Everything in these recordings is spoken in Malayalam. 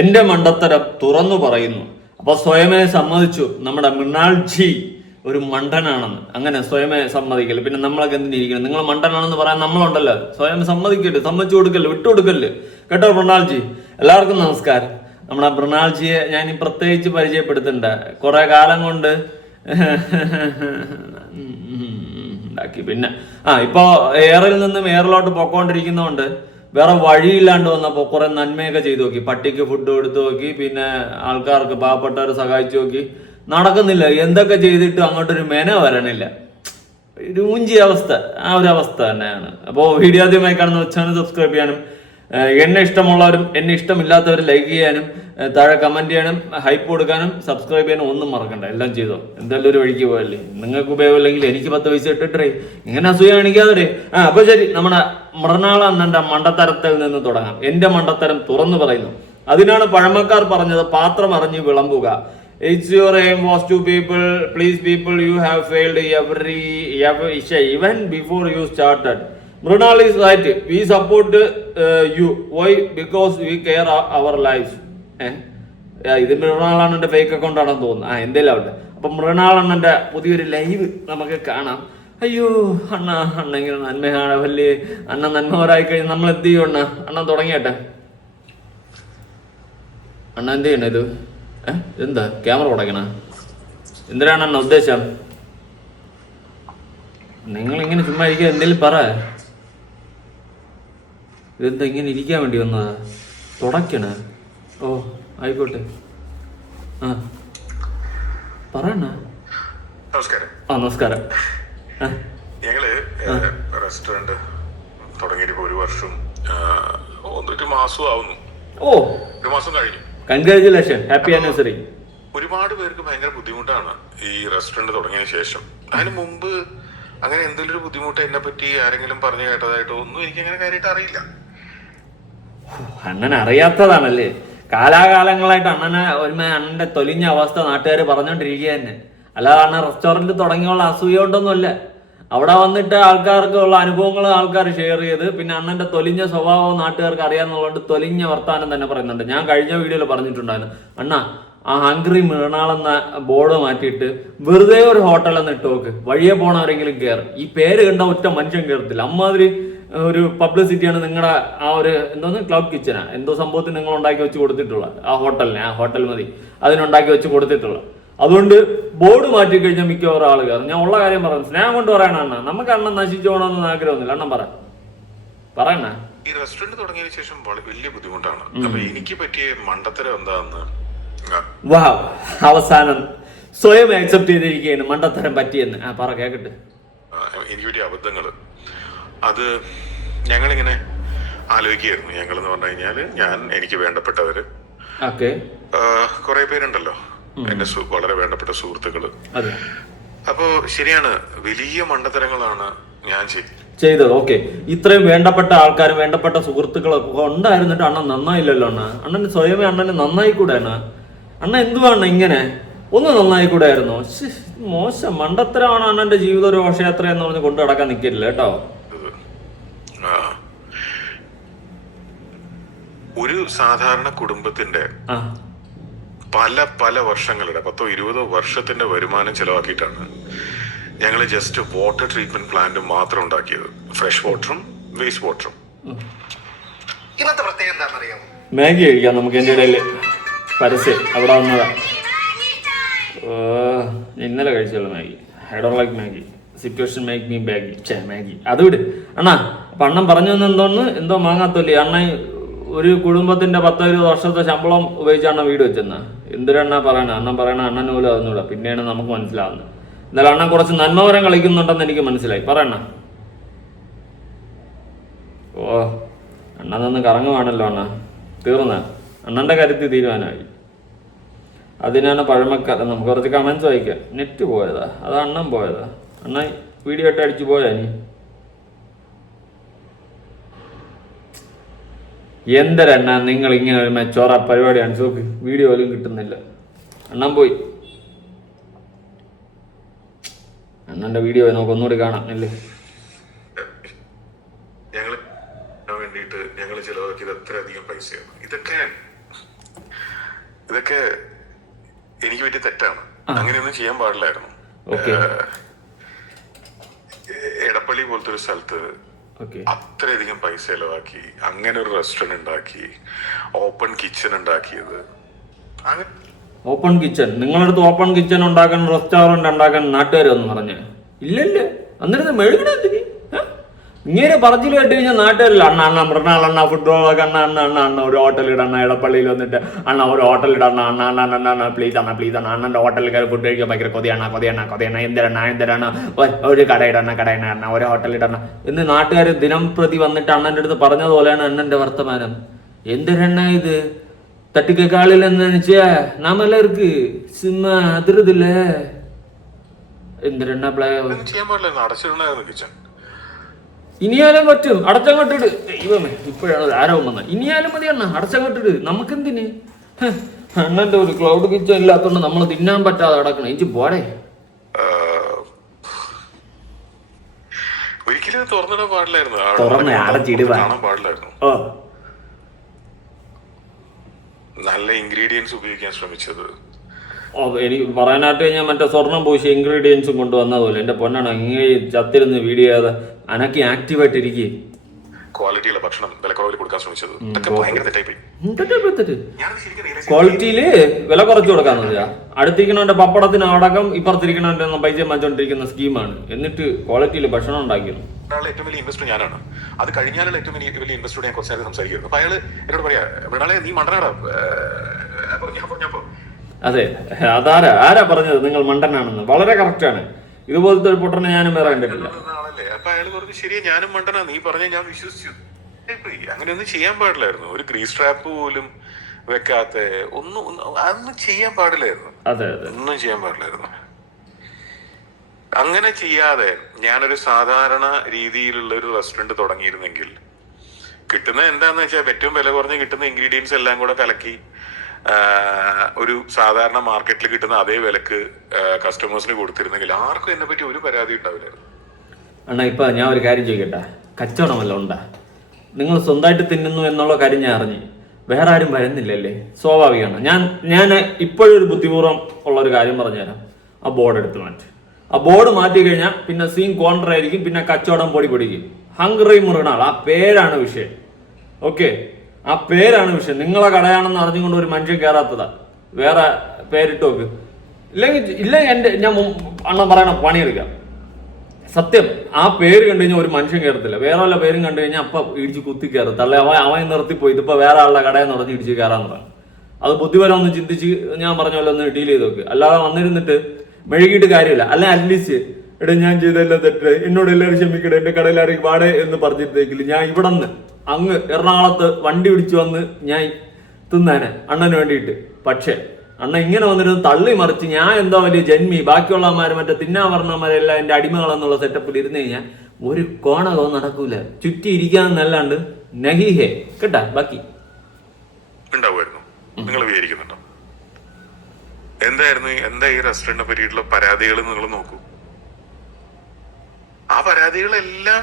എന്റെ മണ്ടത്തരം തുറന്നു പറയുന്നു. അപ്പൊ സ്വയമേ സമ്മതിച്ചു നമ്മുടെ മൃണാൾജി ഒരു മണ്ടനാണെന്ന്. അങ്ങനെ സ്വയമേ സമ്മതിക്കല്. പിന്നെ നമ്മളൊക്കെ എന്തിനിരിക്കണം? നിങ്ങൾ മണ്ടനാണെന്ന് പറയാൻ നമ്മളുണ്ടല്ലോ. സ്വയം സമ്മതിക്കല്, സമ്മതിച്ചു കൊടുക്കല്, വിട്ടുകൊടുക്കല്. കേട്ടോ മൃണാൾജി? എല്ലാവർക്കും നമസ്കാരം. നമ്മുടെ മൃണാൾജിയെ ഞാൻ പ്രത്യേകിച്ച് പരിചയപ്പെടുത്തണ്ട. കുറെ കാലം കൊണ്ട് ഉണ്ടാക്കി. പിന്നെ ഇപ്പൊ എയറിൽ നിന്നും എയറിലോട്ട് പൊക്കോണ്ടിരിക്കുന്നതുകൊണ്ട് വേറെ വഴിയില്ലാണ്ട് വന്നപ്പോൾ കുറെ നന്മയൊക്കെ ചെയ്തു നോക്കി. പട്ടിക്ക് ഫുഡ് കൊടുത്തു നോക്കി, പിന്നെ ആൾക്കാർക്ക് പാവപ്പെട്ടവരെ സഹായിച്ചു നോക്കി. നടക്കുന്നില്ല. എന്തൊക്കെ ചെയ്തിട്ടും അങ്ങോട്ടൊരു മെന വരണില്ല. രൂഞ്ചിയ അവസ്ഥ, ആ ഒരു അവസ്ഥ തന്നെയാണ്. അപ്പോൾ വീഡിയോ ആദ്യമായി കാണുന്ന ചാനൽ സബ്സ്ക്രൈബ് ചെയ്യാനും, എന്നെ ഇഷ്ടമുള്ളവരും എന്നെ ഇഷ്ടമില്ലാത്തവരും ലൈക്ക് ചെയ്യാനും, താഴെ കമന്റ് ചെയ്യാനും, ഹൈപ്പ് കൊടുക്കാനും, സബ്സ്ക്രൈബ് ചെയ്യാനും ഒന്നും മറക്കണ്ട. എല്ലാം ചെയ്തോ. എന്തായാലും ഒരു വഴിക്ക് പോയല്ലേ. നിങ്ങൾക്ക് ഉപയോഗമില്ലെങ്കിൽ എനിക്ക് 10 പൈസ ഇട്ടിട്ടേ. ഇങ്ങനെ അസൂയ കാണിക്കാതെ. അപ്പൊ ശരി, നമ്മുടെ മൃണാൾ അണ്ണന്റെ മണ്ടത്തരത്തിൽ നിന്ന് തുടങ്ങാം. എന്റെ മണ്ടത്തരം തുറന്നു പറയുന്നു. അതിനാണ് പഴമക്കാർ പറഞ്ഞത്, പാത്രം അറിഞ്ഞ് വിളമ്പുക. It's your aim was to people, please people, you have failed even before you started. Mrinal is right. We support you. Why? Because we care our lives. ഇത് മൃണാൾ അണ്ണന്റെ ഫേക്ക് അക്കൗണ്ട് ആണെന്ന് തോന്നുന്നു. എന്തായാലും ആവട്ടെ. അപ്പൊ മൃണാൾ അണ്ണന്റെ പുതിയൊരു ലൈവ് നമുക്ക് കാണാം. അയ്യോ അണ്ണ ഇങ്ങനെ നന്മയാണ് വലിയ അണ്ണൻ നന്മവരായി കഴിഞ്ഞാൽ നമ്മൾ എന്ത് ചെയ്യും? അണ്ണൻ തുടങ്ങിയട്ടെ. അണ്ണ എന്ത് ചെയ്യണ ഇത്? എന്താ ക്യാമറ ഉടക്കണ? എന്തിനാണ് അണ്ണ ഉദ്ദേശം? നിങ്ങൾ ഇങ്ങനെ ചുമ്മാ ഇരിക്കുക, എന്തേലും പറ. ഇതെന്താ ഇങ്ങനെ ഇരിക്കാൻ വേണ്ടി വന്നതാ? തുടക്കണ? ഓ ആയിക്കോട്ടെ. പറയണ. നമസ്കാരം. നമസ്കാരം. ഞങ്ങള് റെസ്റ്റോറന്റ് തുടങ്ങിയിട്ട് 1 വർഷം 1 മാസം ആവുന്നു. ഓ, 1 മാസം കഴിഞ്ഞു. Congratulation, happy anniversary. ഒരുപാട് പേർക്ക് ഭയങ്കര ബുദ്ധിമുട്ടാണ് ഈ റെസ്റ്റോറന്റ് തുടങ്ങിയതിനു ശേഷം. അതിന് മുമ്പ് അങ്ങനെ എന്തെങ്കിലും ഒരു ബുദ്ധിമുട്ട് എന്നെ പറ്റി ആരെങ്കിലും പറഞ്ഞു കേട്ടതായിട്ടോ ഒന്നും എനിക്ക് അങ്ങനെ കാര്യമായിട്ട് അറിയില്ല. അണ്ണൻ അറിയാത്തതാണല്ലേ. കാലാകാലങ്ങളായിട്ട് അണ്ണന്റെ തൊലിഞ്ഞ അവസ്ഥ നാട്ടുകാർ പറഞ്ഞോണ്ടിരിക്കുക തന്നെ. അല്ലാതെ അണ്ണൻ റെസ്റ്റോറന്റ് തുടങ്ങിയുള്ള അസൂയ കൊണ്ടൊന്നുമല്ല. അവിടെ വന്നിട്ട് ആൾക്കാർക്കുള്ള അനുഭവങ്ങൾ ആൾക്കാർ ഷെയർ ചെയ്ത്, പിന്നെ അണ്ണന്റെ തൊലിഞ്ഞ സ്വഭാവം നാട്ടുകാർക്ക് അറിയാന്നുള്ളതുകൊണ്ട് തൊലിഞ്ഞ വർത്താനം തന്നെ പറയുന്നുണ്ട്. ഞാൻ കഴിഞ്ഞ വീഡിയോയിൽ പറഞ്ഞിട്ടുണ്ടായിരുന്നു, അണ്ണ ആ ഹംഗ്രി മൃണാൾ എന്ന ബോർഡ് മാറ്റിയിട്ട് വെറുതെ ഒരു ഹോട്ടലെന്ന് ഇട്ട് നോക്ക്, വഴിയെ പോണവരെങ്കിലും കയറും. ഈ പേര് കണ്ട ഒറ്റ മനുഷ്യൻ കയറത്തില്ല. അമ്മാതിരി ഒരു പബ്ലിസിറ്റിയാണ് നിങ്ങളുടെ ആ ഒരു എന്തോന്ന് ക്ലൗഡ് കിച്ചനാ എന്തോ സംഭവത്തിന് നിങ്ങൾ ഉണ്ടാക്കി വെച്ച് കൊടുത്തിട്ടുള്ള ആ ഹോട്ടലിനെ, ആ ഹോട്ടൽ മതി അതിനുണ്ടാക്കി വെച്ച് കൊടുത്തിട്ടുള്ള. അതുകൊണ്ട് ബോർഡ് മാറ്റി കഴിഞ്ഞാൽ മിക്കവാറും ആൾ കയറും. ഞാൻ ഉള്ള കാര്യം പറഞ്ഞു, സ്നേഹം കൊണ്ട് പറയണ അണ്ണ. നമുക്ക് അണ്ണൻ നശിച്ചു പോകണമെന്ന് ആഗ്രഹമൊന്നുമില്ല. അണ്ണൻ പറയണ. ഈ റെസ്റ്റോറന്റ് തുടങ്ങിയതിനു ശേഷം വലിയ ബുദ്ധിമുട്ടാണ്. അപ്പൊ എനിക്ക് പറ്റിയ മണ്ടത്തരം എന്താന്ന് അവസാനം സ്വയം ആക്സെപ്റ്റ് ചെയ്തിരിക്കുകയാണ് മണ്ടത്തരം പറ്റിയെന്ന്. പറ കേക്കട്ടെ. എനിക്ക് പറ്റിയ അബദ്ധങ്ങള് അത് ഞങ്ങളിങ്ങനെ ആലോചിക്കുകയായിരുന്നു. ഞങ്ങൾ എന്ന് പറഞ്ഞു കഴിഞ്ഞാല് എനിക്ക് വേണ്ടപ്പെട്ടവര് കുറെ പേരുണ്ടല്ലോ, എന്റെ വളരെ വേണ്ടപ്പെട്ട സുഹൃത്തുക്കള്. അപ്പോ ശരിയാണ്, വലിയ മണ്ടത്തരങ്ങളാണ് ഞാൻ ചെയ്തത്. ഓക്കെ, ഇത്രയും വേണ്ടപ്പെട്ട ആൾക്കാരും വേണ്ടപ്പെട്ട സുഹൃത്തുക്കളൊക്കെ ഉണ്ടായിരുന്നിട്ട് അണ്ണൻ നന്നായില്ലല്ലോ. അണ്ണന് സ്വയമേ അണ്ണന് നന്നായിക്കൂടെ? അണ്ണ എന്തുവാണ് ഇങ്ങനെ? ഒന്ന് നന്നായിക്കൂടായിരുന്നോ? മോശം മണ്ടത്തരമാണ് അണ്ണന്റെ ജീവിതം ഒരു ഘോഷയാത്ര എന്ന് പറഞ്ഞ് കൊണ്ടു നടക്കാൻ നിൽക്കില്ല കേട്ടോ. ഒരു സാധാരണ കുടുംബത്തിന്റെ പല വർഷങ്ങളുടെ 10-20 വർഷത്തിന്റെ വരുമാനം ചെലവാക്കിയിട്ടാണ് ഞങ്ങൾ ജസ്റ്റ് വാട്ടർ ട്രീറ്റ്മെന്റ് പ്ലാന്റ് മാത്രം ഉണ്ടാക്കിയത്. ഫ്രഷ് വാട്ടറും വേസ്റ്റ് വാട്ടറും. ഇന്നത്തെ പ്രത്യേകത എന്താണെന്നറിയാമോ? മാഗി കഴിക്കാം നമുക്ക്. എൻ്റെ ഇടയിൽ പരസ്യം അവിടെ വന്നതാ. ഇന്നലെ കഴിച്ചുള്ള Maggi. I don't like Maggi. Situation make me Maggi. അത് വിട് അണ്ണാ. അപ്പൊ അണ്ണൻ പറഞ്ഞു തന്ന എന്തോ മാങ്ങാത്തൊല്ലി. അണ്ണൻ ഒരു കുടുംബത്തിന്റെ 10-20 വർഷത്തെ ശമ്പളം ഉപയോഗിച്ചാണ് വീട് വെച്ചെന്നാ. എന്തിനാ പറയണ? അണ്ണൻ പറയണ അണ്ണന് പോലും അതൊന്നുകൂടെ. പിന്നെയാണ് നമുക്ക് മനസ്സിലാവുന്നത്. എന്നാലും അണ്ണൻ കുറച്ച് നന്മവരം കളിക്കുന്നുണ്ടെന്ന് എനിക്ക് മനസ്സിലായി. പറയണ. ഓ, അണ്ണൻ നിന്ന് കറങ്ങുവാണല്ലോ അണ്ണ. തീർന്ന അണ്ണന്റെ കാര്യത്തിൽ തീരുമാനമായി. അതിനാണ് പഴമക്കാർ. നമുക്ക് കുറച്ച് കമന്റ്സ് വായിക്കാം. നെറ്റ് പോയതാ, അത് അണ്ണൻ പോയതാ? അണ്ണൻ വീഡിയോ ഇട്ട് അടിച്ചു പോയാ? നീ എന്തരണ്ണ നിങ്ങൾ ഇങ്ങനെ ഒരു മെച്ചോറ പരിപാടിയാണ്. ചോക്ക് വീഡിയോ പോലും കിട്ടുന്നില്ല. അണ്ണൻ പോയി. അണ്ണന്റെ വീഡിയോ നമുക്ക് ഒന്നുകൂടി കാണാം അല്ലേ? ഞങ്ങൾ വേണ്ടിയിട്ട് ഞങ്ങൾ ചിലവാക്കിയത് എത്ര അധികം പൈസയാണ്. ഇതൊക്കെ ഇതൊക്കെ എനിക്ക് പറ്റിയ തെറ്റാണ്. അങ്ങനെയൊന്നും ചെയ്യാൻ പാടില്ലായിരുന്നു. എടപ്പള്ളി പോലത്തെ ഒരു സ്ഥലത്ത് അത്രയധികം പൈസ ചെലവാക്കി അങ്ങനെ ഒരു റെസ്റ്റോറന്റ് ഉണ്ടാക്കി, ഓപ്പൺ കിച്ചൺ ഉണ്ടാക്കിയത്. ഓപ്പൺ കിച്ചൺ, നിങ്ങളടുത്ത് ഓപ്പൺ കിച്ചൺ ഉണ്ടാക്കാൻ, റെസ്റ്റോറന്റ് ഉണ്ടാക്കാൻ നാട്ടുകാർ ഒന്ന് പറഞ്ഞേ ഇല്ലല്ലേ? അന്നേരം മെഴുകണത്തിന് ഇങ്ങനെ പറച്ചിൽ കേട്ട് കഴിഞ്ഞാൽ നാട്ടുകാരില്ല. അണ്ണ മൃണാളണ്ണ ഫുട്ബോളൊക്കെ അണ്ണ ഒരു ഹോട്ടലിടണ്ണ, എടപ്പള്ളിയിൽ വന്നിട്ട് അണ്ണ ഒരു ഹോട്ടലിടണ്ണ, അണ്ണ പ്ലീസ് അണ്ണ അണ്ണന്റെ ഹോട്ടലിൽ കയറി ഫുഡ് കഴിക്കാൻ ഭയങ്കര കൊതിയണ്ണ എന്തിനാണ് ഒരു കടയിടണ്ണ ഒരു ഹോട്ടലിടണ്ണ എന്ന് നാട്ടുകാർ ദിനം പ്രതി വന്നിട്ട് അണ്ണന്റെ അടുത്ത് പറഞ്ഞതുപോലെയാണ് അണ്ണന്റെ വർത്തമാനം. എന്തിനെണ്ണ ഇത് തട്ടിക്ക കാളിൽ എന്ന് വെച്ചാ നാമെല്ലാം ഇருக்கு சும்மா அதிருதுல എന്തിനെണ്ണ ഇനിയാലും പറ്റും, അടച്ചങ്ങോട്ടിട്. ദൈവമേ, ഇപ്പോഴാണ് ആരവും വന്നത്. ഇനിയാലും മതി അണ്ണ, അടച്ചങ്ങോട്ടിട്. നമുക്കെന്തിന്? അണ്ണന്റെ ഒരു ക്ലൗഡ് കിച്ചൺ ഇല്ലാത്തോണ്ട് നമ്മൾ തിന്നാൻ പറ്റാതെ അടക്കണം. എനിക്ക് പോരെ. ഒരിക്കലും തുറന്നിടാൻ പാടില്ലായിരുന്നു. ഓ, നല്ല ഇൻഗ്രീഡിയൻസ് ഉപയോഗിക്കാൻ ശ്രമിച്ചത്. എനിക്ക് പറയാനായിട്ട് ഞാൻ മറ്റേ സ്വർണം പൂശി ഇൻഗ്രീഡിയൻസും കൊണ്ടുവന്നതുപോലെ എന്റെ പൊന്നാണ് ഇങ്ങനെ ചത്തിരുന്ന് വീഡിയോ ചെയ്യാതെ അനക്കി ആക്റ്റീവായിട്ട് ഇരിക്കേ. ക്വാളിറ്റിയുള്ള ഭക്ഷണം വിലക്കുറവിൽ കൊടുക്കാൻ ശ്രമിച്ചത് ക്വാളിറ്റിയില് വില കുറച്ച് കൊടുക്കാന്ന് വെച്ചാൽ അടുത്തിരിക്കണവന്റെ പപ്പടത്തിന് അടക്കം ഇപ്പുറത്തിരിക്കണവന്റെ പൈസ മാറ്റിക്കൊണ്ടിരിക്കുന്ന സ്കീമാണ്. എന്നിട്ട് ക്വാളിറ്റിയിൽ ഭക്ഷണം ഉണ്ടാക്കിയിരുന്നു. ഏറ്റവും വലിയ ഇൻവെസ്റ്റർ ഞാനാണ്. അത് കഴിഞ്ഞാലുള്ള ഏറ്റവും വലിയ ഇൻവെസ്റ്ററോട് ഞാൻ കുറച്ച് നേരം സംസാരിക്കുന്നു. അപ്പൊ അയാള് എന്നോട് പറയാ, മൃണാളെ നീ മണ്ടനാടാ. അതെ, ആരാ പറഞ്ഞത് നിങ്ങൾ മണ്ടനാണെന്ന്? വളരെ കറക്റ്റാണ്. ഇതുപോലത്തെ ഒരു പൊട്ടനെ ഞാനും വേറെ കണ്ടിട്ടില്ല. അപ്പൊ അയാൾ പറഞ്ഞു, ശരിയാ ഞാനും മണ്ടനാ, നീ പറഞ്ഞ ഞാൻ വിശ്വസിച്ചു. അങ്ങനെയൊന്നും ചെയ്യാൻ പാടില്ലായിരുന്നു. ഒരു ഗ്രീസ് ട്രാപ്പ് പോലും വെക്കാത്ത അതൊന്നും ചെയ്യാൻ പാടില്ലായിരുന്നു. അതെ, ഒന്നും ചെയ്യാൻ പാടില്ലായിരുന്നു. അങ്ങനെ ചെയ്യാതെ ഞാനൊരു സാധാരണ രീതിയിലുള്ള ഒരു റെസ്റ്റോറന്റ് തുടങ്ങിയിരുന്നെങ്കിൽ കിട്ടുന്ന എന്താന്ന് വെച്ചാൽ ഏറ്റവും വില കുറഞ്ഞ് കിട്ടുന്ന ഇൻഗ്രീഡിയൻസ് എല്ലാം കൂടെ കലക്കി ഒരു സാധാരണ മാർക്കറ്റിൽ കിട്ടുന്ന അതേ വിലക്ക് കസ്റ്റമേഴ്സിന് കൊടുത്തിരുന്നെങ്കിൽ ആർക്കും എന്നെ പറ്റി ഒരു പരാതി ഉണ്ടാവില്ലായിരുന്നു. അണ്ണാ, ഇപ്പൊ ഞാൻ ഒരു കാര്യം ചോദിക്കട്ടെ, കച്ചവടമല്ല ഉണ്ടാ, നിങ്ങൾ സ്വന്തമായിട്ട് തിന്നുന്നു എന്നുള്ള കാര്യം ഞാൻ അറിഞ്ഞു. വേറെ ആരും വരുന്നില്ലല്ലേ? സ്വാഭാവികമാണ്. ഞാൻ ഇപ്പോഴൊരു ബുദ്ധിപൂർവ്വം ഉള്ളൊരു കാര്യം പറഞ്ഞുതരാം. ആ ബോർഡ് എടുത്ത് മാറ്റി. ആ ബോർഡ് മാറ്റി കഴിഞ്ഞാൽ പിന്നെ സീൻ കോൺട്ര ആയിരിക്കും, പിന്നെ കച്ചവടം പൊടി പൊടിക്കും. ഹംഗ്രി മൃണാൾ, ആ പേരാണ് വിഷയം. ഓക്കെ, ആ പേരാണ് വിഷയം. നിങ്ങളെ കടയാണെന്ന് അറിഞ്ഞുകൊണ്ട് ഒരു മനുഷ്യൻ കയറാത്തതാ. വേറെ പേരിട്ട് നോക്ക്. ഇല്ലെങ്കിൽ ഞാൻ അണ്ണൻ പറയണ പണിയെടുക്കാം. സത്യം, ആ പേര് കണ്ടു കഴിഞ്ഞാൽ ഒരു മനുഷ്യൻ കയറത്തില്ല. വേറെ വല്ല പേരും കണ്ടു കഴിഞ്ഞാൽ അപ്പൊ ഇടിച്ച് കുത്തി കയറും. തള്ളേ അവൻ നിർത്തിപ്പോയി, ഇതിപ്പോ വേറെ ആളുടെ കടയിൽ നിറഞ്ഞ് ഇടിച്ച് കയറാന്ന് പറഞ്ഞു. അത് ബുദ്ധിപരം ഒന്ന് ചിന്തിച്ച് ഞാൻ പറഞ്ഞ പോലെ ഒന്ന് ഡീൽ ചെയ്ത് നോക്ക്. അല്ലാതെ വന്നിരുന്നിട്ട് മെഴുകിയിട്ട് കാര്യമില്ല. അല്ലെ അറ്റ്ലീസ്റ്റ് എടാ ഞാൻ ചെയ്തെല്ലാം തെറ്റ്, എന്നോട് എല്ലാവരും ക്ഷമിക്കട്ടെ, എന്റെ കടയിൽ ആരെയും വാടേ എന്ന് പറഞ്ഞിട്ടേക്കില്ല. ഞാൻ ഇവിടെ നിന്ന് അങ്ങ് എറണാകുളത്ത് വണ്ടി പിടിച്ചു വന്ന് ഞാൻ തിന്നാനെ അണ്ണന് വേണ്ടിയിട്ട്. പക്ഷെ അണ്ണ ഇങ്ങനെ വന്നിരുന്ന് തള്ളി മറിച്ച് ഞാൻ എന്തോ വലിയ ജന്മി, ബാക്കിയുള്ളവന്മാര് മറ്റേ തിന്നാവർണ്ണമാരെല്ലാം എന്റെ അടിമകളെന്നുള്ള സെറ്റപ്പിൽ ഇരുന്ന് കഴിഞ്ഞാൽ ഒരു കോണകവും നടക്കൂല. ചുറ്റി ഇരിക്കാന്നല്ലാണ്ട് നഹിഹേ കേട്ടാ. ബാക്കി ഉണ്ടാവുമായിരുന്നു. നിങ്ങൾ വിചാരിക്കുന്നുണ്ടോ എന്താ ഈ റെസ്റ്റോറന്റിനെ പറ്റിയിട്ടുള്ള പരാതികൾ നിങ്ങൾ നോക്കൂ. ആ പരാതികളെല്ലാം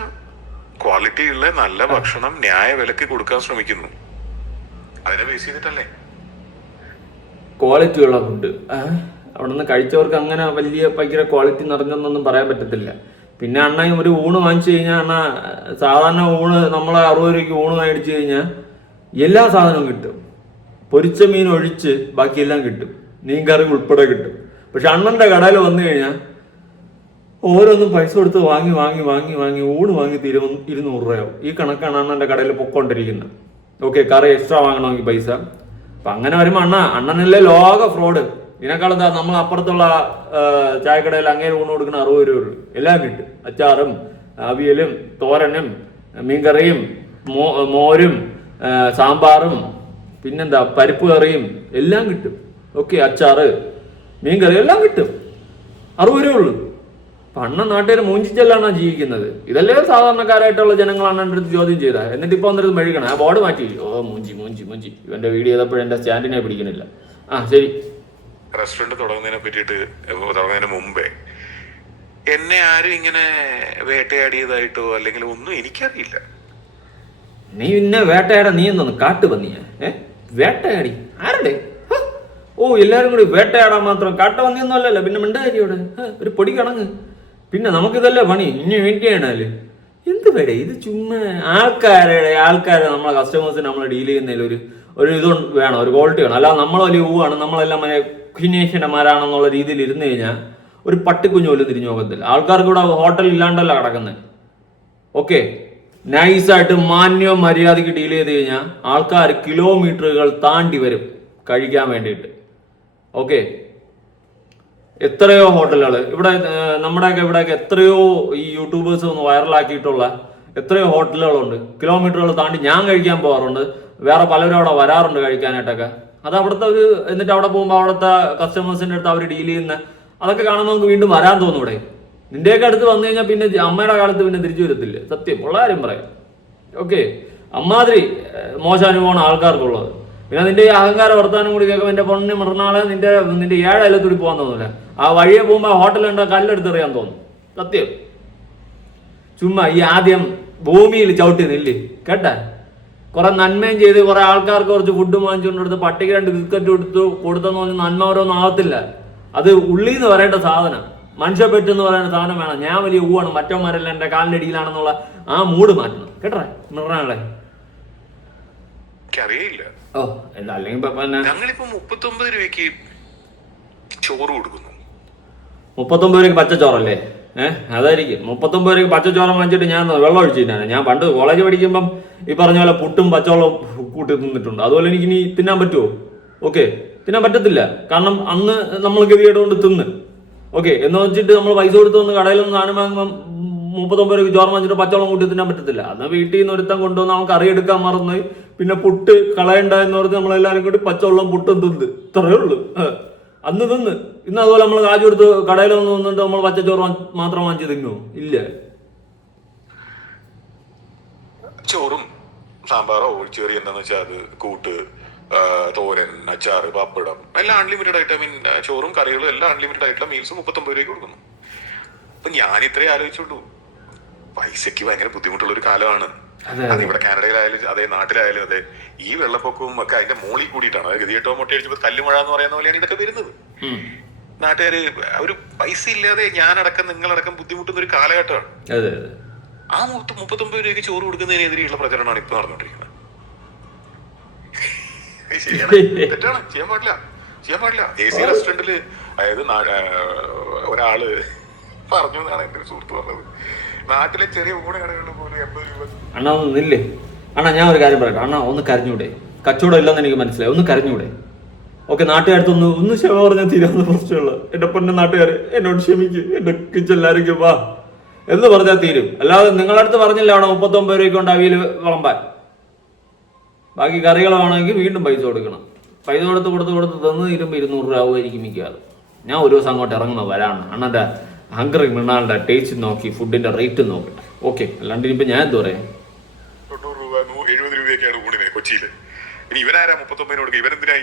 ക്വാളിറ്റിയുള്ള നല്ല ഭക്ഷണം ന്യായ വിലക്ക് കൊടുക്കാൻ ശ്രമിക്കുന്നു. അതിനെ ബേസ് ചെയ്തിട്ടല്ലേ ക്വാളിറ്റി ഉള്ള ഫുഡ്. അവിടെ നിന്ന് കഴിച്ചവർക്ക് അങ്ങനെ വലിയ ഭയങ്കര ക്വാളിറ്റി നിറഞ്ഞൊന്നും പറയാൻ പറ്റത്തില്ല. പിന്നെ അണ്ണ ഒരു ഊണ് വാങ്ങിച്ചു കഴിഞ്ഞാൽ അണ്ണ സാധാരണ ഊണ് നമ്മളെ 60 രൂപയ്ക്ക് ഊണ് മേടിച്ചു കഴിഞ്ഞാൽ എല്ലാ സാധനവും കിട്ടും. പൊരിച്ച മീൻ ഒഴിച്ച് ബാക്കിയെല്ലാം കിട്ടും, മീൻ കറി ഉൾപ്പെടെ കിട്ടും. പക്ഷെ അണ്ണന്റെ കടയിൽ വന്നു കഴിഞ്ഞാൽ ഓരോന്നും പൈസ കൊടുത്ത് വാങ്ങി വാങ്ങി വാങ്ങി വാങ്ങി ഊണ് വാങ്ങി 200 രൂപയാവും. ഈ കണക്കാണ് അണ്ണന്റെ കടയിൽ പൊക്കോണ്ടിരിക്കുന്നത്. ഓക്കെ, കറി എക്സ്ട്രാ വാങ്ങണമെങ്കിൽ പൈസ. അപ്പൊ അങ്ങനെ വരുമ്പോ അണ്ണനല്ലേ ലോക ഫ്രോഡ്. ഇതിനേക്കാളും എന്താ, നമ്മൾ അപ്പുറത്തുള്ള ചായക്കടയിൽ അങ്ങേര് ഊണ് കൊടുക്കുന്ന 60 രൂപ എല്ലാം കിട്ടും. അച്ചാറും അവിയലും തോരനും മീൻകറിയും മോരും സാമ്പാറും പിന്നെന്താ പരിപ്പ് കറിയും എല്ലാം കിട്ടും. ഓക്കെ, അച്ചാറ് മീൻകറി എല്ലാം കിട്ടും. 60 രൂപ ഉള്ളൂ. അണ്ണൻ നാട്ടുകാർ മൂഞ്ചിച്ചല്ലാണ് ജീവിക്കുന്നത്. ഇതല്ലേ സാധാരണക്കാരായിട്ടുള്ള ജനങ്ങളാണ് എൻ്റെ അടുത്ത് ചോദ്യം ചെയ്താൽ. എന്നിട്ട് ഇപ്പൊ വന്നിട്ട് മെഴുകണം. ആ ബോർഡ് മാറ്റി. മൂഞ്ചി ഇവന്റെ വീഡിയോ ചെയ്തപ്പോഴും എന്റെ സ്റ്റാൻഡിനെ പിടിക്കണില്ല. ശരി, റെസ്റ്റോറന്റ് തുടങ്ങുന്നതിന് മുമ്പേ എന്നെ ആരും ഇങ്ങനെ വേട്ടയാടിയതായിട്ടോ അല്ലെങ്കിൽ ഒന്നും എനിക്കറിയില്ല. നീ പിന്നെ വേട്ടയാടാ? നീ എന്തോന്ന് കാട്ടു പന്നിയ? വേട്ടയാടി ആരുടെ? എല്ലാരും കൂടി വേട്ടയാടാൻ മാത്രം കാട്ടവന്നിയൊന്നും അല്ലല്ലോ, പിന്നെ മിണ്ടാരിയോടെ ഒരു പൊടി കണങ്ങ്. പിന്നെ നമുക്കിതല്ലേ പണി, ഇനി വേണ്ടിയാണല്ലേ എന്ത് പേടേ ഇത്. ചുമ്മാ ആൾക്കാരെ നമ്മളെ കസ്റ്റമേഴ്സിന് നമ്മൾ ഡീൽ ചെയ്യുന്നതിൽ ഒരു ഇത് വേണം, ഒരു ക്വാളിറ്റി വേണം. അല്ലാതെ നമ്മൾ വലിയ ഊവാണ്, നമ്മളെല്ലാം മറ്റേ ഭിന്നേഷന്മാരാണെന്നുള്ള രീതിയിൽ ഇരുന്ന് കഴിഞ്ഞാൽ ഒരു പട്ടിക്കുഞ്ഞു പോലും തിരിഞ്ഞു നോക്കത്തില്ല. ആൾക്കാർക്ക് ഇവിടെ ഹോട്ടൽ ഇല്ലാണ്ടല്ല കിടക്കുന്നത്. ഓക്കെ, നൈസായിട്ട് മാന്യവും മര്യാദയ്ക്ക് ഡീൽ ചെയ്ത് കഴിഞ്ഞാൽ ആൾക്കാർ കിലോമീറ്ററുകൾ താണ്ടി വരും കഴിക്കാൻ വേണ്ടിയിട്ട്. ഓക്കെ, എത്രയോ ഹോട്ടലുകൾ ഇവിടെ ഇവിടെയൊക്കെ എത്രയോ ഈ യൂട്യൂബേഴ്സ് ഒന്ന് വൈറലാക്കിയിട്ടുള്ള എത്രയോ ഹോട്ടലുകളുണ്ട്. കിലോമീറ്ററുകൾ താണ്ടി ഞാൻ കഴിക്കാൻ പോകാറുണ്ട്, വേറെ പലരും അവിടെ വരാറുണ്ട് കഴിക്കാനായിട്ടൊക്കെ. അത് അവിടുത്തെ എന്നിട്ട് അവിടെ പോകുമ്പോൾ അവിടുത്തെ കസ്റ്റമേഴ്സിൻ്റെ അടുത്ത് അവർ ഡീൽ ചെയ്യുന്ന അതൊക്കെ കാണുമ്പോൾ നമുക്ക് വീണ്ടും വരാൻ തോന്നും. ഇവിടെ നിന്റെയൊക്കെ അടുത്ത് വന്നു കഴിഞ്ഞാൽ പിന്നെ അമ്മയുടെ കാലത്ത് പിന്നെ തിരിച്ചു വരത്തില്ല. സത്യം ഉള്ള കാര്യം പറയാം. ഓക്കെ, അമ്മാതിരി മോശം അനുഭവമാണ് ആൾക്കാർക്കുള്ളത്. പിന്നെ നിന്റെ ഈ അഹങ്കാര വർത്താനം കൂടി കേൾക്കുമ്പോൾ എന്റെ പൊണ്ണി മൃണാളെ നിന്റെ ഏഴയിലത്തൂടി പോകാൻ തോന്നില്ല. ആ വഴിയെ പോകുമ്പോൾ ആ ഹോട്ടലുണ്ടോ കല്ലെടുത്തെറിയാൻ തോന്നും. സത്യം. ചുമ്മാ ഈ ആദ്യം ഭൂമിയിൽ ചവിട്ടി നില്ലേ കേട്ടാ. കുറെ നന്മയും ചെയ്ത് കുറെ ആൾക്കാർക്ക് കുറച്ച് ഫുഡ് വാങ്ങിച്ചുകൊണ്ടെടുത്ത് പട്ടിക്ക് 2 ബിസ്ക്കറ്റ് കൊടുത്തെന്ന് പറഞ്ഞ് നന്മ ഓരോന്നും ആവത്തില്ല. അത് ഉള്ളിന്ന് പറയേണ്ട സാധനം, മനുഷ്യപ്പെറ്റെന്ന് പറയുന്ന സാധനം വേണം. ഞാൻ വലിയ ഊവാണ്, മറ്റവന്മാരെല്ലാം എന്റെ കാലിന്റെ അടിയിലാണെന്നുള്ള ആ മൂഡ് മാറ്റണം കേട്ടേ മൃണാളെ. അറിയില്ല. ഓ എന്താ അല്ലെങ്കിൽ ഞങ്ങളിപ്പോ 39 രൂപയ്ക്ക് ചോറ് കൊടുക്കുന്നു. 39 രൂപയ്ക്ക് പച്ചച്ചോറല്ലേ? അതായിരിക്കും 39 രൂപയ്ക്ക് പച്ചച്ചോറം വാങ്ങിച്ചിട്ട് ഞാൻ വെള്ളം ഒഴിച്ചിട്ടാണ്. ഞാൻ പണ്ട് കോളേജ് പഠിക്കുമ്പം ഈ പറഞ്ഞ പോലെ പുട്ടും പച്ചവെള്ളവും കൂട്ടി തിന്നിട്ടുണ്ട്. അതുപോലെ എനിക്ക് ഇനി തിന്നാൻ പറ്റുമോ? ഓക്കെ, തിന്നാൻ പറ്റത്തില്ല. കാരണം അന്ന് നമ്മൾ ഗതികേട് കൊണ്ട് തിന്ന്. ഓക്കെ, എന്ന് വെച്ചിട്ട് നമ്മൾ പൈസ കൊടുത്ത് വന്ന് കടയിൽ നിന്ന് സാധനം വാങ്ങുമ്പോൾ 39 രൂപയ്ക്ക് ചോറ് വാങ്ങിച്ചിട്ട് പച്ചവെള്ളം കൂട്ടി തിന്നാൻ പറ്റത്തില്ല. അന്ന് വീട്ടിൽ നിന്ന് ഒരുത്തം കൊണ്ടുവന്ന് നമുക്ക് കറിയെടുക്കാൻ മറന്ന് പിന്നെ പുട്ട് കളയണ്ട എന്ന് പറഞ്ഞ് നമ്മളെല്ലാവരും കൂടി പച്ചവെള്ളം പുട്ടും തിന്ന്. ഇത്രയേ ഉള്ളൂ. അന്ന് തിന്ന്. ഇന്ന് അതുപോലെ നമ്മൾ കാശ് കൊടുത്ത് കടയിൽ വന്ന് വന്നിട്ട് നമ്മൾ പച്ചച്ചോറ് മാത്രം വാങ്ങിച്ച് തിന്നോ? ഇല്ല. ചോറും സാമ്പാറോ ഒഴിച്ചേറി എന്താന്ന് വെച്ചാൽ അത് കൂട്ട്, തോരൻ, അച്ചാറ്, പപ്പടം എല്ലാം അൺലിമിറ്റഡ് ആയിട്ട്. ചോറും കറികളും എല്ലാം അൺലിമിറ്റഡ് ആയിട്ടുള്ള മീൽസ് 39 രൂപയ്ക്ക് കൊടുക്കുന്നു. അപ്പൊ ഞാൻ ഇത്രേ ആലോചിച്ചുള്ളൂ. പൈസക്ക് ഭയങ്കര ബുദ്ധിമുട്ടുള്ള ഒരു കാലമാണ്. അത് ഇവിടെ കാനഡയിലായാലും അതെ, നാട്ടിലായാലും അതെ. ഈ വെള്ളപ്പൊക്കവും ഒക്കെ അതിന്റെ മോളിൽ കൂടിയിട്ടാണ്. അതായത് ഗതികെട്ടോ മൊട്ടയടിച്ചപ്പോ കല്ലുമഴ എന്ന് പറയുന്ന പോലെയാണ് ഇതൊക്കെ വരുന്നത്. നാട്ടുകാര് ഒരു പൈസ ഇല്ലാതെ ഞാനടക്കം നിങ്ങളടക്കം ബുദ്ധിമുട്ടുന്ന ഒരു കാലഘട്ടമാണ്. ആ 39 രൂപയ്ക്ക് ചോറ് കൊടുക്കുന്നതിനെതിരെയുള്ള പ്രചരണമാണ് ഇപ്പൊ നടന്നുകൊണ്ടിരിക്കുന്നത്. തെറ്റാണ്, ചെയ്യാൻ പാടില്ല. AC റെസ്റ്റോറന്റില് അതായത് ഒരാള് പറഞ്ഞു എന്നാണ് എന്റെ സുഹൃത്ത് പറഞ്ഞത്. നാട്ടിലെ ചെറിയ ഊണ് കടകളിൽ പോലും 80 രൂപ. അണ്ണാ ഒന്നില്ലേ അണ്ണാ, ഞാൻ ഒരു കാര്യം പറയട്ടെ അണ്ണാ, ഒന്ന് കരഞ്ഞൂടെ? കച്ചവടം ഇല്ലെന്ന് എനിക്ക് മനസ്സിലായി, ഒന്ന് കരഞ്ഞൂടെ? ഓക്കെ, നാട്ടുകാരത്തൊന്ന് ക്ഷമ പറഞ്ഞാൽ തീരാവുന്ന പ്രശ്നമുള്ള എന്റെ പൊന്നെ നാട്ടുകാര് എന്നോട് ക്ഷമിക്കും, എന്റെ കിച്ചണിലായിരിക്കും വാ എന്ന് പറഞ്ഞാൽ തീരും. അല്ലാതെ നിങ്ങളടുത്ത് പറഞ്ഞില്ല അവിടെ 39 രൂപയ്ക്ക് കൊണ്ട് അവിയൽ വിളമ്പാൻ. ബാക്കി കറികൾ വേണമെങ്കിൽ വീണ്ടും പൈസ കൊടുക്കണം. പൈസ കൊടുത്ത് തന്ന് തീരുമ്പോൾ 200 രൂപ ആവുമായിരിക്കും മിക്കവാറും. ഞാൻ ഒരു ദിവസം അങ്ങോട്ട് ഇറങ്ങുന്ന വരാണ്. അണ്ണന്റെ ഹംഗ്രി മൃണാളുടെ ടേസ്റ്റ് നോക്കി ഫുഡിന്റെ റേറ്റ് നോക്കട്ടെ. ഓക്കെ, അല്ലാണ്ട് ഇനിയിപ്പോ ഞാൻ എന്താ പറയാ, 90 രൂപ 70 രൂപയൊക്കെയാണ് ഊണിന് കൊച്ചിയില്. ഇനി ഇവനാരാ 39 കൊടുക്കുക? ഇവനെന്തിനാ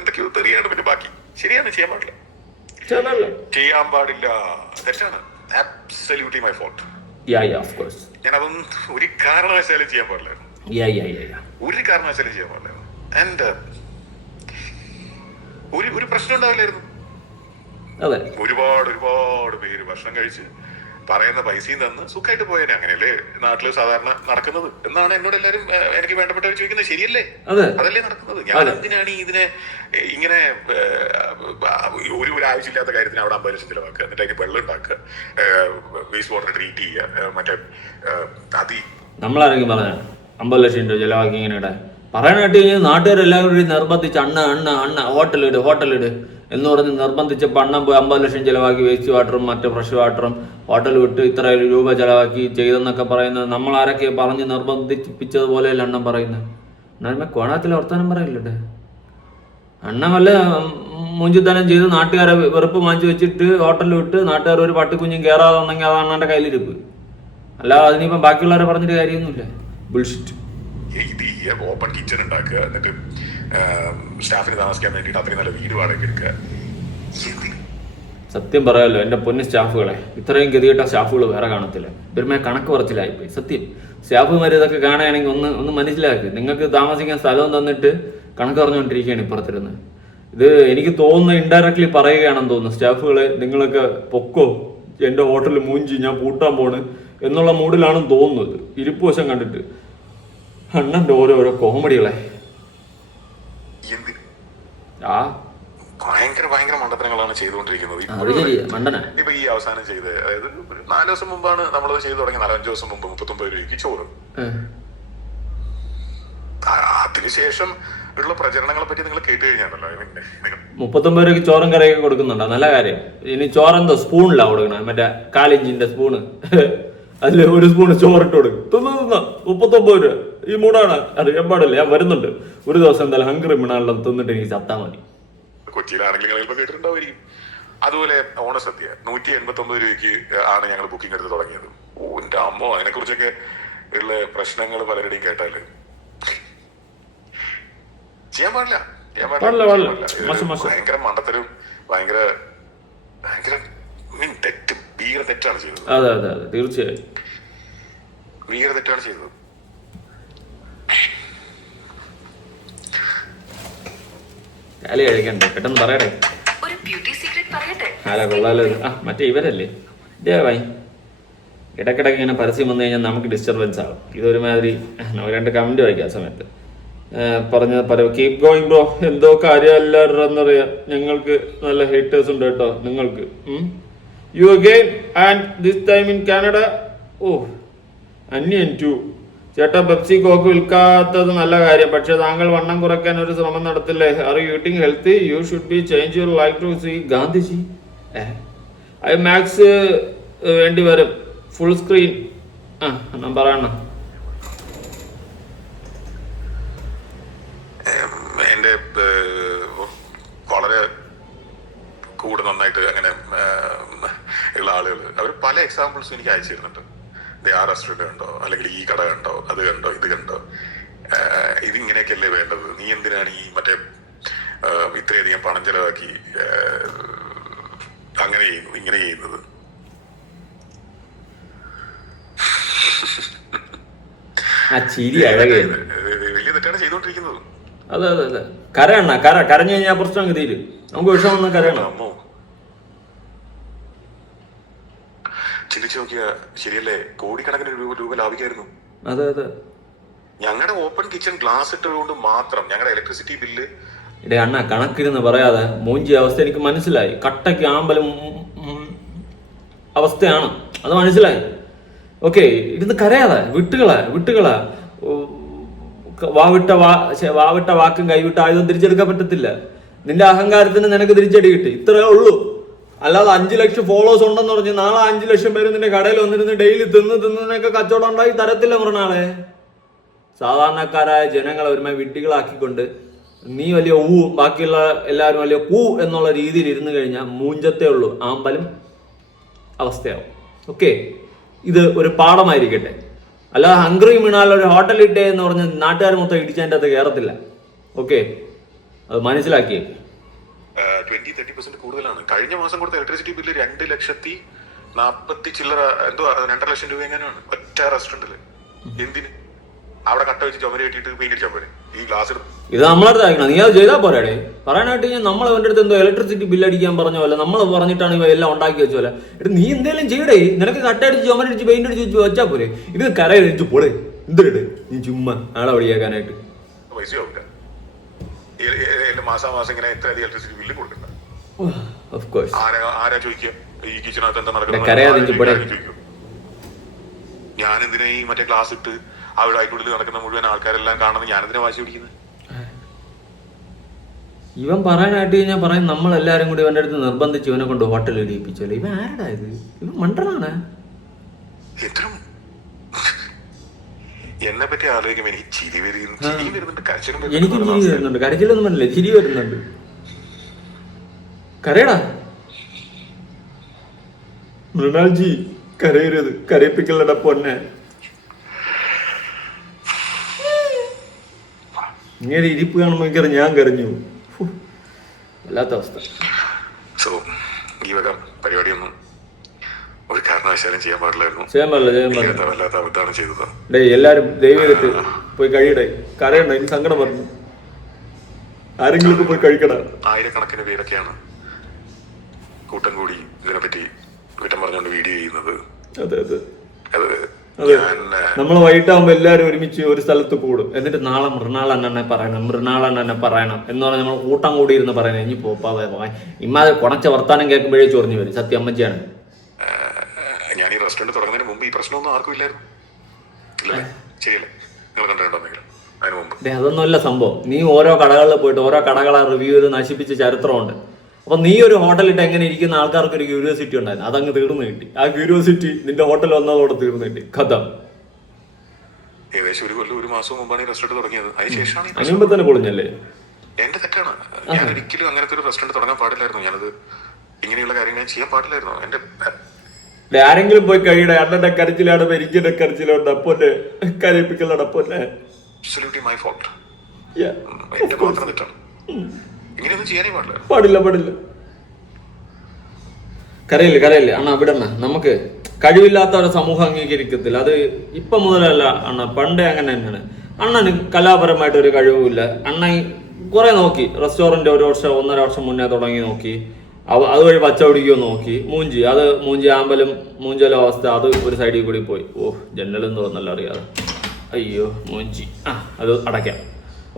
എന്തൊക്കെയോ തെറിയാണ്. പിന്നെ ബാക്കി ശരിയാണ്, ചെയ്യാൻ പാടില്ല, തെറ്റാണ്. Absolutely my fault. Of course. ഞാൻ അതൊന്നും ഒരു കാരണവശാലും ചെയ്യാൻ പാടില്ലായിരുന്നു. ഒരു കാരണവശാലും ചെയ്യാൻ പാടില്ലായിരുന്നു. ആൻഡ് ഒരു പ്രശ്നം ഉണ്ടാവില്ലായിരുന്നു. ഒരുപാട് പേര് ഭക്ഷണം കഴിച്ച് പറയുന്ന പൈസയും തന്ന് സുഖമായിട്ട് പോയേനെ. അങ്ങനെയല്ലേ നാട്ടില് സാധാരണ നടക്കുന്നത് എന്നാണ് എന്നോട് എല്ലാരും എനിക്ക് വേണ്ടപ്പെട്ടവർ ചോദിക്കുന്നത്. ശരിയല്ലേ? അതല്ലേ നടക്കുന്നത്? ഞാൻ എന്തിനാണ് ഇതിനെ ഇങ്ങനെ ഒരു ആവശ്യമില്ലാത്ത കാര്യത്തിന് അവിടെ 50 ലക്ഷം ചിലവാക്കുക, എന്നിട്ട് അതിന് വെള്ളം ഉണ്ടാക്കുക, വേസ്റ്റ് വാട്ടർ ട്രീറ്റ് ചെയ്യുക, മറ്റേ നമ്മളാരെങ്കിലും പറഞ്ഞ 50 ലക്ഷം രൂപ ചിലവാക്കി ഇങ്ങനെ ഇടാൻ പറയാൻ കേട്ട് കഴിഞ്ഞാൽ നാട്ടുകാരെല്ലാവരും കൂടി നിർബന്ധിച്ച് അണ്ണ ഹോട്ടലിട് എന്ന് പറഞ്ഞ് നിർബന്ധിച്ചപ്പോൾ അണ്ണൻ പോയി 50 ലക്ഷം ചിലവാക്കി വേസ്റ്റ് വാട്ടറും മറ്റേ ഫ്രഷ് വാട്ടറും ഹോട്ടൽ വിട്ട് ഇത്ര രൂപ ചിലവാക്കി ചെയ്തെന്നൊക്കെ പറയുന്നത് നമ്മളാരൊക്കെ പറഞ്ഞ് നിർബന്ധിപ്പിച്ചതുപോലെയല്ല അണ്ണൻ പറയുന്നത്. എന്നാലും കോണാത്തിൽ വർത്താനം പറയില്ലട്ടെ. അണ്ണൻ വല്ല മൂഞ്ചിത്തനം ചെയ്ത് നാട്ടുകാരെ വെറുപ്പ് മാറ്റി വെച്ചിട്ട് ഹോട്ടലിൽ വിട്ട് നാട്ടുകാർ ഒരു പട്ടിക്കുഞ്ഞും കയറാതെ വന്നെങ്കിൽ അത് അണ്ണൻ്റെ കയ്യിലിരിപ്പ്. അല്ലാതെ അതിനിപ്പം ബാക്കിയുള്ളവരെ പറഞ്ഞിട്ട് കാര്യമൊന്നുമില്ല. ബുൾഷിറ്റ്. ഓപ്പൺ കിച്ചൺ ഉണ്ടാക്കുക, എന്നിട്ട് സ്റ്റാഫിന് താമസിക്കാൻ വേണ്ടിയിട്ട് അത്രയും നല്ല വീട് വാടക എടുക്കുക. സത്യം പറയാമല്ലോ എൻ്റെ പൊന്നു സ്റ്റാഫുകളെ, ഇത്രയും ഗതികെട്ട സ്റ്റാഫുകൾ വേറെ കാണത്തില്ല. ഇവരുമേ കണക്ക് പറച്ചിലായിപ്പോയി. സത്യം, സ്റ്റാഫുമാർ ഇതൊക്കെ കാണുകയാണെങ്കിൽ ഒന്ന് മനസ്സിലാക്കി. നിങ്ങൾക്ക് താമസിക്കാൻ സ്ഥലവും തന്നിട്ട് കണക്ക് പറഞ്ഞുകൊണ്ടിരിക്കുകയാണ് ഇപ്പുറത്തിരുന്ന്. ഇത് എനിക്ക് തോന്നുന്നു ഇൻഡയറക്ട്ലി പറയുകയാണെന്ന് തോന്നുന്നു. സ്റ്റാഫുകളെ നിങ്ങളൊക്കെ പൊക്കോ, എന്റെ ഹോട്ടലിൽ മൂഞ്ചി, ഞാൻ പൂട്ടാൻ പോണ് എന്നുള്ള മൂഡിലാണെന്ന് തോന്നുന്നത് ഇരിപ്പ് വശം കണ്ടിട്ട്. അണ്ണന്റെ ഓരോരോ കോമഡികളെ ആ ഭയങ്കര മണ്ടത്തരങ്ങളാണ് ചെയ്തുകൊണ്ടിരിക്കുന്നത്. അത് ശരിയാ, മണ്ടനാ. ഇപ്പൊ ഈ അവസാനം ചെയ്ത്, അതായത് 4 ദിവസം മുമ്പാണ് നമ്മളത് ചെയ്തു തുടങ്ങി. 4-5 ദിവസം മുമ്പ് 39 രൂപയ്ക്ക് ചോറ്. അതിനുശേഷം ഉള്ള പ്രചരണങ്ങളെ പറ്റി നിങ്ങൾ കേട്ട് കഴിഞ്ഞാണല്ലോ. 39 രൂപയ്ക്ക് ചോറും കറിയൊക്കെ കൊടുക്കുന്നുണ്ടോ? നല്ല കാര്യം. ഇനി ചോറെന്തോ സ്പൂണിലാ കൊടുക്കണേ, മറ്റേ 4 ഇഞ്ചിന്റെ സ്പൂണ്. അതില് 1 സ്പൂണ് ചോറിട്ട് കൊടുക്കും. തിന്ന 39 രൂപ. ഈ മൂടാണ് അറിയാൻ പാടില്ല. ഞാൻ വരുന്നുണ്ട് ഒരു ദിവസം, എന്തായാലും ഹംഗ്രി മീണാണെല്ലാം തിന്നിട്ട് എനിക്ക് ചത്താ മതി. കൊച്ചിയിലാണെങ്കിൽ നിങ്ങൾ ചിലപ്പോൾ കേട്ടിട്ടുണ്ടാവും. അതുപോലെ ഓണസദ്യ 189 രൂപയ്ക്ക് ആണ് ഞങ്ങൾ ബുക്കിംഗ് എടുത്ത് തുടങ്ങിയത്. ഓ എന്റെ അമ്മോ, അതിനെ കുറിച്ചൊക്കെ ഉള്ള പ്രശ്നങ്ങൾ പലരുടെയും കേട്ടാല് ചെയ്യാൻ പാടില്ല. ഭയങ്കര മണ്ടത്തരും ഭയങ്കര ഭീകര തെറ്റാണ് ചെയ്തത്. അതെ അതെ അതെ, തീർച്ചയായും ഭീകര തെറ്റാണ് ചെയ്തത്. കാലി കഴിക്കണ്ടേ, പെട്ടെന്ന് പറയടേ. അല്ല കൊള്ളാലോ. മറ്റേ ഇവരല്ലേ ദേവായി, ഇടക്കിടക്ക് ഇങ്ങനെ പരസ്യം വന്നു കഴിഞ്ഞാൽ നമുക്ക് ഡിസ്റ്റർബൻസ് ആവും. ഇതൊരുമാതിരി 2 കമന്റ് വായിക്കാം ആ സമയത്ത്. പറഞ്ഞ കീപ് ഗോയിങ് ബ്രോ, എന്തോ കാര്യം എല്ലാവരും എന്നറിയാം. ഞങ്ങൾക്ക് നല്ല ഹേറ്റേഴ്സ് ഉണ്ട് കേട്ടോ നിങ്ങൾക്ക്. You again and this time in Canada. ഓ അന്യൻ ടു. ചേട്ടാ, പെപ്സി കോക്ക് വിൽക്കാത്തത് നല്ല കാര്യം, പക്ഷെ താങ്കൾ വണ്ണം കുറയ്ക്കാൻ ഒരു ശ്രമം നടത്തില്ലേ? Are you eating healthy? You should be change your life to see Gandhiji. IMAX വേണ്ടി വരും, ഫുൾ സ്ക്രീൻ. ഞാൻ പറയണ എന്റെ വളരെ കൂടെ നന്നായിട്ട് അങ്ങനെ ഉള്ള ആളുകൾ അവർ പല എക്സാമ്പിൾസ് എനിക്ക് അയച്ചു തരുന്നുണ്ട്. ആ റെസ്റ്റോറൻറ്റ് കണ്ടോ, അല്ലെങ്കിൽ ഈ കട കണ്ടോ, അത് കണ്ടോ, ഇത് കണ്ടോ, ഇതിങ്ങനെയൊക്കെയല്ലേ വേണ്ടത്, നീ എന്തിനാണ് ഈ മറ്റേ ഇത്രയധികം പണം ചെലവാക്കി അങ്ങനെ ചെയ്യുന്നത്, ഇങ്ങനെ ചെയ്യുന്നത്. വലിയ തെറ്റാണ് ചെയ്തോണ്ടിരിക്കുന്നത്. അതെ അതെ അതെ, കരയണ്ണ കരഞ്ഞു കഴിഞ്ഞാൽ പ്രശ്നം തീരും. നമുക്ക് വിഷമം വന്നാൽ കരയണം. അമ്മോ ചിന്തിച്ചു നോക്കിയ ശരിയല്ലേ, കോടിക്കണക്കിന് രൂപ ലാഭിക്കായിരുന്നു. അതെ അതെ, ഞങ്ങളുടെ ഓപ്പൺ കിച്ചൺ ഗ്ലാസ് ഇട്ടതുകൊണ്ട് മാത്രം ഞങ്ങളുടെ ഇലക്ട്രിസിറ്റി ബില്ല്. ഇടേ അണ്ണ കണക്കിരുന്ന് പറയാതെ മൂഞ്ചി അവസ്ഥ എനിക്ക് മനസ്സിലായി. കട്ടയ്ക്ക് ആമ്പലും അവസ്ഥയാണ്, അത് മനസ്സിലായി. ഓക്കെ, ഇരുന്ന് കരയാതെ വിട്ടുകള വാവിട്ട വാക്കും കൈവിട്ട ആയുധം തിരിച്ചെടുക്കാൻ പറ്റത്തില്ല. നിന്റെ അഹങ്കാരത്തിന് നിനക്ക് തിരിച്ചടി കിട്ടി, ഇത്രേ ഉള്ളൂ. അല്ലാതെ 5 ലക്ഷം ഫോളോവേഴ്സ് ഉണ്ടെന്ന് പറഞ്ഞ് നാളെ 5 ലക്ഷം പേര് നിന്റെ കടയിൽ വന്നിരുന്ന് ഡെയിലി തിന്നൊക്കെ കച്ചവടം ഉണ്ടായി തരത്തില്ല മൃണാളെ. സാധാരണക്കാരായ ജനങ്ങളെ ഒരുമായി വിഡ്ഢികളാക്കിക്കൊണ്ട് നീ വലിയ ബാക്കിയുള്ള എല്ലാവരും വലിയ എന്നുള്ള രീതിയിൽ ഇരുന്ന് കഴിഞ്ഞാൽ മൂഞ്ചത്തേ ഉള്ളൂ, ആമ്പലും അവസ്ഥയാവും. ഓക്കെ, ഇത് ഒരു പാഠമായിരിക്കട്ടെ. അല്ലാതെ ഹംഗ്രി മീണാൽ ഒരു ഹോട്ടലിട്ടേ എന്ന് പറഞ്ഞ് നാട്ടുകാർ മൊത്തം ഇടിച്ചതിൻ്റെ അത് കയറത്തില്ല. ഓക്കെ, അത് മനസ്സിലാക്കിയേ. 20-30% കൂടുതലാണ്. കഴിഞ്ഞ മാസം കൊടുത്ത ഇലക്ട്രിസിറ്റി ബില്ല് 2,40,000 ചില്ലറ, എന്തോ 2.5 ലക്ഷം രൂപ എങ്ങനെയാണ് ഒറ്റ റെസ്റ്റോറന്റില്. എന്തിന് അവിടെ കട്ട വെച്ച് ചുമര കെട്ടിയിട്ട് പെയിന്റ് അടിച്ചാൽ പോരെ? ഈ ഗ്ലാസ് ഇത് നമ്മളടുത്ത് അയക്കണം, നീ അത് ചെയ്താൽ പോരാടേ. പറയാനായിട്ട് ഞാൻ നമ്മൾ അവൻ്റെ അടുത്ത് എന്തോ ഇലക്ട്രിസിറ്റി ബില്ല് അടിക്കാൻ പറഞ്ഞ പോലെ നമ്മൾ പറഞ്ഞിട്ടാണ് ഇവ എല്ലാം ഉണ്ടാക്കി വെച്ച പോലെ. നീ എന്തെങ്കിലും ചെയ്യടേ, നിനക്ക് കട്ടടിച്ച് ചുമരടിച്ച് പെയിന്റ് അടിച്ച് വെച്ചാൽ പോരെ. ഇത് കരയടിച്ച് പോടേ, എന്തിടേ നീ ചുമ്മാ ആളെ വഴിയാക്കാനായിട്ട്. പൈസ ആവില്ല, മാസം ഇങ്ങനെ എത്രയധികം ഇലക്ട്രിസിറ്റി ബില്ല് കൊടുക്കണ്ട. ആരാ ചോദിക്കുക ഈ കിച്ചണകത്ത് എന്താ നടക്കുന്നത്? ഞാനെന്തിനാ ഈ മറ്റേ ഗ്ലാസ് ഇട്ട് അവിടെ ആയിക്കുള്ളിൽ നടക്കുന്ന മുഴുവൻ ആൾക്കാരെല്ലാം കാണുന്നത് ഞാനെന്തിനാ വാശി പിടിക്കുന്നത്? ഇവൻ പറയാനായിട്ട് ഞാൻ പറയും നമ്മളെല്ലാരും കൂടി ഇവന്റെ അടുത്ത് നിർബന്ധിച്ച് ഇവനെ കൊണ്ട് ഹോട്ടലിൽ ഇടിപ്പിച്ചല്ലേ. ഇവൻ ആരടാ ഇത്? ഇവൻ മണ്ടനാണ്. എന്നെ പറ്റി ആലോചിക്കുമ്പോ എനിക്ക് ചിരി വരുന്നുണ്ട്, എനിക്ക് ചിരി വരുന്നുണ്ട്. കരച്ചിലൊന്നും പറഞ്ഞില്ലേ, ചിരി വരുന്നുണ്ട്. കരയടാ മൃണാൽജി, കരയരുത്, കരയിപ്പിക്കലട പൊന്നെ. ഇങ്ങനെ ഇരിപ്പ് കാണുമ്പോൾ ഞാൻ കരഞ്ഞു. വല്ലാത്ത അവസ്ഥ. സോ ഈ വക പരിപാടിയൊന്നും ഒരു കാരണവശാലും ചെയ്യാൻ പാടില്ലായിരുന്നു. വല്ലാത്ത അബദ്ധമാണ് ചെയ്തത്. എല്ലാരും ദൈവം പോയി കഴിയടേ, കരയണ്ട, എനിക്ക് സങ്കടം പറഞ്ഞു. ആരെങ്കിലും പോയി കഴിക്കണം. ആയിരക്കണക്കിന് പേരൊക്കെയാണ് കൂട്ടം കൂടി ഇതിനെപ്പറ്റി കുറ്റം പറഞ്ഞുകൊണ്ട് വീഡിയോ ചെയ്യുന്നത്. അതെ അതെ അത് അതെ. നമ്മൾ വൈകിട്ടാകുമ്പോ എല്ലാരും ഒരുമിച്ച് ഒരു സ്ഥലത്ത് കൂടും. എന്നിട്ട് നാളെ മൃണാൾ അണ്ണനെ പറയണം, മൃണാൾ അണ്ണനെ പറയണം എന്ന് പറഞ്ഞാൽ നമ്മൾ കൂട്ടം കൂടി ഇരുന്ന് പറയണം. ഇനി പോപ്പാതെ ഇമ്മാതെ കുണച്ച വർത്താനം കേൾക്കുമ്പോഴേ ചൊറിഞ്ഞു വരും. സത്യം അമ്മച്ചിയാണ്. ഞാൻ ഈ റെസ്റ്റോറന്റ് തുടങ്ങുന്നതിന് മുമ്പ് ഈ പ്രശ്നമൊന്നും ആർക്കും ഇല്ലായിരുന്നു. ഇല്ലല്ലേ? ശരിയല്ലേ? നിങ്ങൾ കണ്ടിട്ടുണ്ടെങ്കിൽ അതിന് മുമ്പ് അതൊന്നുമല്ല സംഭവം. നീ ഓരോ കടകളിൽ പോയിട്ട് ഓരോ കടകളെ റിവ്യൂ ചെയ്ത് നശിപ്പിച്ച ചരിത്രമുണ്ട്. അപ്പൊ നീ ഒരു ഹോട്ടലിട്ട് എങ്ങനെ ഇരിക്കുന്ന ആൾക്കാർക്ക് ഒരു ക്യൂരിയോസിറ്റി ഉണ്ടായിരുന്നു. അതങ്ങ് തീർന്നു കിട്ടി. ആ ക്യൂരിയോസിറ്റി നിന്റെ ഹോട്ടൽ വന്നതോടെ തീർന്നു കിട്ടി. കഥ ഏകദേശം 1 കൊല്ലം 1 മാസം മുമ്പാണ് ഈ റെസ്റ്റോറന്റ് തുടങ്ങിയത്. അതിനുശേഷമാണ് അതിനുമ്പോ തന്നെ പൊളിഞ്ഞല്ലേ. എന്റെ തെറ്റാണ്. ഞാൻ ഒരിക്കലും അങ്ങനത്തെ ഒരു റെസ്റ്റോറന്റ് തുടങ്ങാൻ പാടില്ലായിരുന്നു. ഞാനത് ഇങ്ങനെയുള്ള കാര്യങ്ങൾ ചെയ്യാൻ പാടില്ലായിരുന്നു. എന്റെ ആരെങ്കിലും പോയി കഴിയുടെ അണ്ണന്റെ കരച്ചിലാണ് എനിക്കെന്റെ കരച്ചിലുണ്ട്. അപ്പൊന്നെ കരയിപ്പിക്കലാണ്. അപ്പൊന്നെ മൈ ഫോൾട്ട്. എന്റെ മാത്രം തെറ്റാണ്. ഇങ്ങനെയൊന്നും ചെയ്യാനേ പാടില്ല. പാടില്ല. കരയില്ല അണ്ണ. വിടണ്ണ. നമുക്ക് കഴിവില്ലാത്ത ഒരു സമൂഹം അംഗീകരിക്കത്തില്ല. അത് ഇപ്പൊ മുതലല്ല അണ്ണ, പണ്ടേ അങ്ങനെ തന്നെയാണ്. അണ്ണന് കലാപരമായിട്ട് ഒരു കഴിവുമില്ല. അണ്ണൻ കുറെ നോക്കി. റെസ്റ്റോറന്റ് 1 വർഷം 1.5 വർഷം മുന്നേ തുടങ്ങി നോക്കി. അതുവഴി പച്ച പിടിക്കുമോ നോക്കി. മൂഞ്ചി ആമ്പലും മൂഞ്ചലും അവസ്ഥ അത് ഒരു സൈഡിൽ കൂടി പോയി. ജനലും തോന്നല്ലോ അറിയാതെ. അയ്യോ മൂഞ്ചി. അത് അടയ്ക്കാം.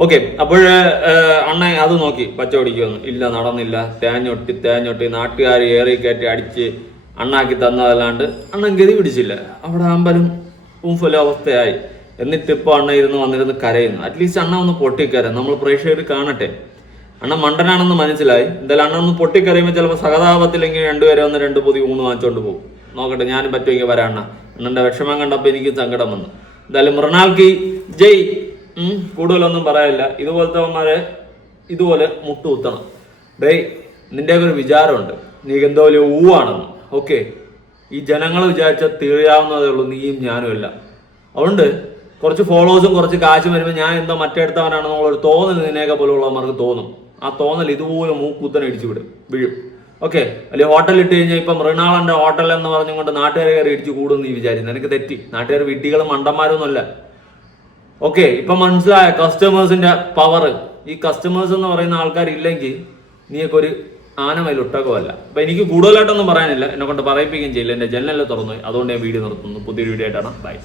ഓക്കെ. അപ്പോഴ് അണ്ണ അത് നോക്കി പച്ച പിടിക്കുമെന്ന്. ഇല്ല, നടന്നില്ല. തേഞ്ഞൊട്ടി നാട്ടുകാർ ഏറി കയറ്റി അടിച്ച് അണ്ണാക്കി തന്നതല്ലാണ്ട് അണ്ണൻ ഗതി പിടിച്ചില്ല. അവിടെ അമ്പലം ഊഫല അവസ്ഥയായി. എന്നിട്ടിപ്പോ അണ്ണ വന്നിരുന്ന് കരയുന്നു. അറ്റ്ലീസ്റ്റ് അണ്ണ ഒന്ന് പൊട്ടിക്കരയും. നമ്മൾ പ്രേക്ഷകർ കാണട്ടെ. അണ്ണൻ മണ്ടനാണെന്ന് മനസ്സിലായി. എന്തായാലും അണ്ണ ഒന്ന് പൊട്ടിക്കറിയുമ്പോൾ ചിലപ്പോൾ സഹതാപത്തിലെങ്കിൽ 2 പേരെ ഒന്ന് 2 പൊതി ഊണ് വാങ്ങിച്ചോണ്ട് പോകും. നോക്കട്ടെ, ഞാനും പറ്റുമെങ്കിൽ വരാം അണ്ണ. അണ്ണന്റെ വിഷമം കണ്ടപ്പോൾ എനിക്ക് സങ്കടം വന്നു. എന്തായാലും മൃണാൾക്ക് ജയ്. കൂടുതലൊന്നും പറയാനില്ല. ഇതുപോലത്തെവന്മാരെ ഇതുപോലെ മുട്ടുകുത്തണം. നിന്റെയൊക്കെ ഒരു വിചാരമുണ്ട്, നീ എന്തോ വലിയ ഊവാണെന്ന്. ഓക്കെ, ഈ ജനങ്ങൾ വിചാരിച്ചാൽ തീരാവുന്നതേ ഉള്ളൂ. നീയും ഞാനും അല്ല. അതുകൊണ്ട് കുറച്ച് ഫോളോവേഴ്സും കുറച്ച് കാശും വരുമ്പോൾ ഞാൻ എന്തോ മറ്റെടുത്തവനാണെന്നുള്ളൊരു തോന്നൽ നിന്നെയൊക്കെ പോലുള്ളവന്മാർക്ക് തോന്നും. ആ തോന്നൽ ഇതുപോലെ മൂക്കുത്തനെ ഇടിച്ചു വീഴും. ഓക്കെ, അല്ലെങ്കിൽ ഹോട്ടൽ ഇട്ട് കഴിഞ്ഞാൽ ഇപ്പം മൃണാളന്റെ ഹോട്ടൽ എന്ന് പറഞ്ഞുകൊണ്ട് നാട്ടുകാരെ കയറി ഇടിച്ചു കൂടും നീ വിചാരിക്കുന്നു. എനിക്ക് തെറ്റി. നാട്ടുകാർ വിഡ്ഢികളും മണ്ടന്മാരൊന്നുമല്ല. ഓക്കെ, ഇപ്പൊ മനസ്സിലായ കസ്റ്റമേഴ്സിന്റെ പവർ. ഈ കസ്റ്റമേഴ്സ് എന്ന് പറയുന്ന ആൾക്കാരില്ലെങ്കിൽ നീയൊക്കെ ഒരു ആനമയിലൊട്ടകമല്ല. അപ്പൊ എനിക്ക് കൂടുതലായിട്ടൊന്നും പറയാനില്ല. എന്നെ കൊണ്ട് പറയിപ്പിക്കുകയും ചെയ്യില്ല. എന്റെ ജനലെല്ലാം തുറന്നു. അതുകൊണ്ട് ഞാൻ വീഡിയോ നിർത്തുന്നു. പുതിയൊരു വീഡിയോ ആയിട്ടാണ്. ബൈ.